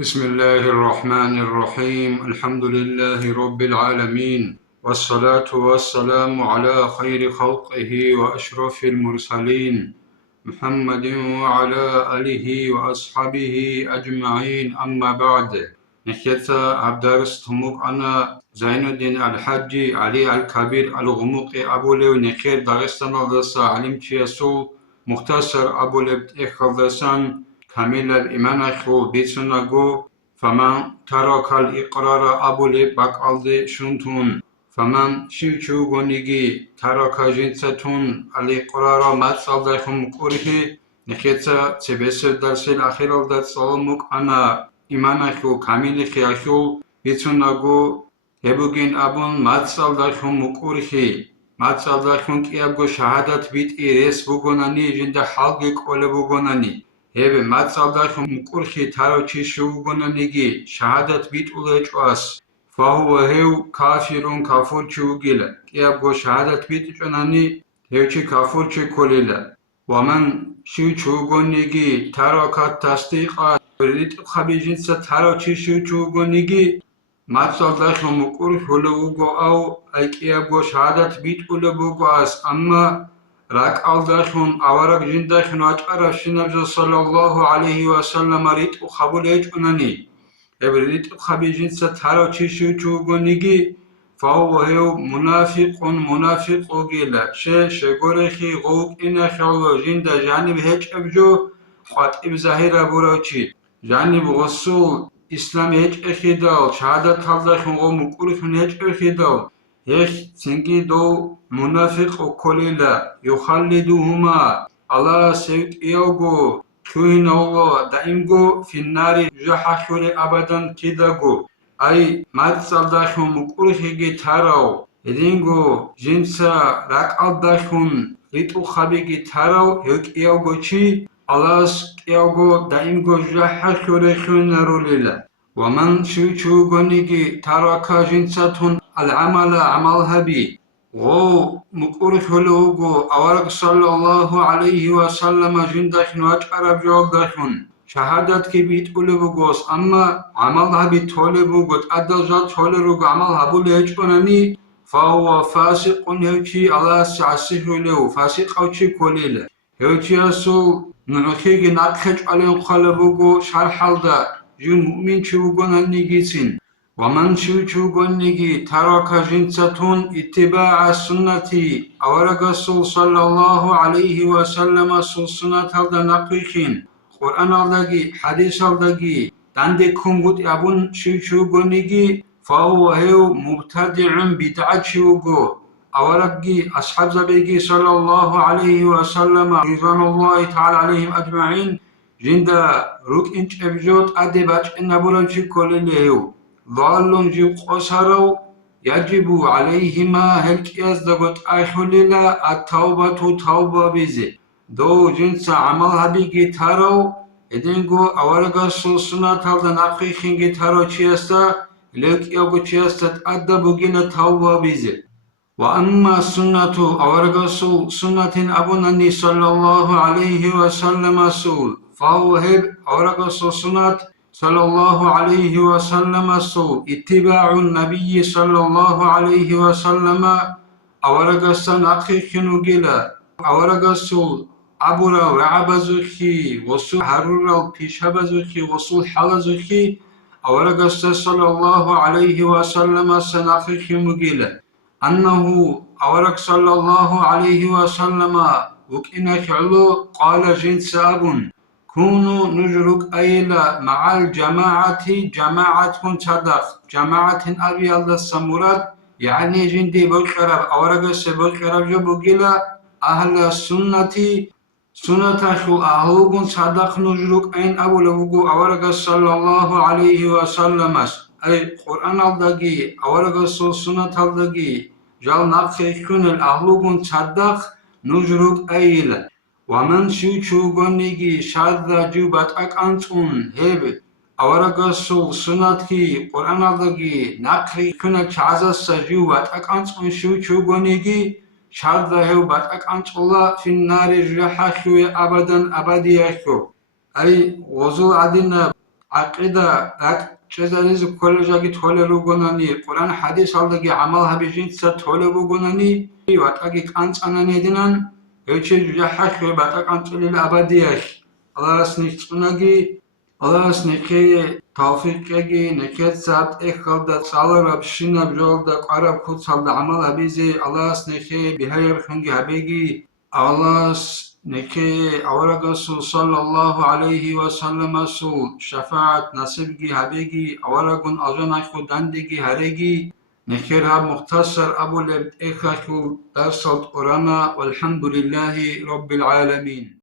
بسم الله الرحمن الرحيم الحمد لله رب العالمين والصلاة والسلام على خير خلقه وأشرف المرسلين محمد وعلى آله وأصحابه أجمعين أما بعد نحيتا عبدالرس تموك أنا زين الدين الحجي علي الكبير الغموق أبو ليو نخير داغستان الدسا علم تيسو مختصر أبو لبت إخوضسان كامل الإيمان أخو بيتسنغو فمن ترك الإقرار أبو لبك ألدي شنتون فمن شيوچو غونيگي ترك جنساتون الإقرار ماتسالدخم كوريه نخيتا تبسر درسل أخير الدات سلامك أنا إيمان أخو كامل أخو بيتسنغو هبوغين أبون ماتسالدخم كوريه ماتسالدخم كيابغو شهادت بيت إيرس بوغوناني جند حلقك أولي بوغوناني هبه ماتسالدخم مقرخي تاروچي شوغونانيگي شهادت بيت أوليچواس فهو هيو كافرون كافور چوغيلا كيابغو شهادت بيت چوناني هيوچي كافور چي كوليلا ومن شو چوغونيگي تاروكات تصديقا ريت خبيجنسا تاروچي شو چوغونيگي ماتسالدخم مقرخ هلوغو أو أي كيابغو شهادت بيت أوليبوغواس أما راك ألدخون أورك جندخون أجأر النبي صلى الله عليه وسلم ريت خبول يجونني ريت خبي جنسة تارو تشيشو چوغونيگي فهو هيو منافق وغيلا شغورخي غوك إنا خلو جند جانب هيج أبجو خاطب ظاهرة بروچي جانب غصول إسلام هيج أخيدال شهادة تلدخون غو مقورخون هيج أخيدال هيخ تنگي دو منافق وكوليلا يخلدوهما على سيد إيوغو كوين الله دائمغو في النار جحشور أبدا كدغو أي ماتسالدخون مقورخيگي تاراو إدينغو جنسا راك ألدخون ريتو خبيگي تاراو هيك إيوغو چي ألاس إيوغو دائمغو جحشور خوناروليلا ومن شوچوغونيگي تاراكا جنساتون العمل عملها بي غو مقرخ لوغو أورق صلى الله عليه وسلم جندخن وجعرب جوغدخن شهادت كي بيت أولوغوس أما عملها بي تولوغوت أدل جال تولوغو عملها بولي هجوناني فهو فاسق هوچي على سعسيه له فاسق أوچي كوليله هوچي أسو نعخيغي ناقخج عليهم خلبوغو شرحالدا جو مؤمن چوغوناني گيسين ومن شوچوغونيگي ترك جنساتون اتباع السنة أورق الرسول صلى الله عليه وسلم سنة هذا نقيخين قرآن الدقي حديث الدقي داندي كونغوت يابون شوچوغونيگي فهو هيو مبتدع بدعة شوغو أورقي أصحاب زبيگي صلى الله عليه وسلم رضوان الله تعالى عليهم أجمعين جند روك انچ ابجوت أدي باچ نبولنشي كوليليو ضالون جيو قصرو يجب عليهما هلك يزدغت أيحللا التوبة توبة بيزي دو جنس عملها بيجي تارو إدنغو أورغا سلسنا تالدن أقيخينجي تارو چيستا لك يوغو چيستا تأدبو جينا توبة بيزي وأما السنة أورغا سنة أبناني صلى الله عليه وسلم سول فهو هب أورغا سنة صلى الله عليه وسلم اتباع النبي صلى الله عليه وسلم أورغسن أخيخنو جلا أورغسو أبورا رعبزوخي وصو حرورا بيشابزوخي وصو حلزوخي أورغس صلى الله عليه وسلم سنأخيخنو جلا أنه أورغ صلى الله عليه وسلم وكنا خلو قال جنس أبون كونوا نجرك أيلا مع الجماعة جماعة صدق جماعة أبي الله السمورات يعني جندي بقرب أورق سبقرب جبوغيلا أهل السنة سنة شو أهلوغن صدق نجرك أين أبو لوغو أورق صلى الله عليه وسلم أي قرآن الدقي أورق سنة الدقي جال نقشكن الأهلوغن صدق نجرك أيلا ومن شوچوغونيگي شاددا جوبات أكانتون هب أورغسو سنتكي قرآن الدقي نقري كنا چازس جوبات أكانتون شوچوغونيگي شاددا هب بات أكانتولا في النار جحشو أبدا أبديشو أي وزو عدنا عقيدة جزاليز كل جاكي تولي لوغوناني قرآن حديث هالدقي عمل هبيجين تولي لوغوناني واتاكي كانت أنا ندنان هيتشي جحش باتاك أنت للأبديش الله سنيتناجي الله سنيكي توفيقي نكيت سات إخل دا صالر بشينا بجول دا قرب كوت صال دا عمل هبيزي الله سنيكي بهاير خنجي هبيجي الله نكي أورغسو صلى الله عليه وسلم سو شفاعة نصيبكي هبيجي أورغن أزونا خداندكي هريجي نكيرها مختصر أبو لب إخاشو درسل أورانا والحمد لله رب العالمين.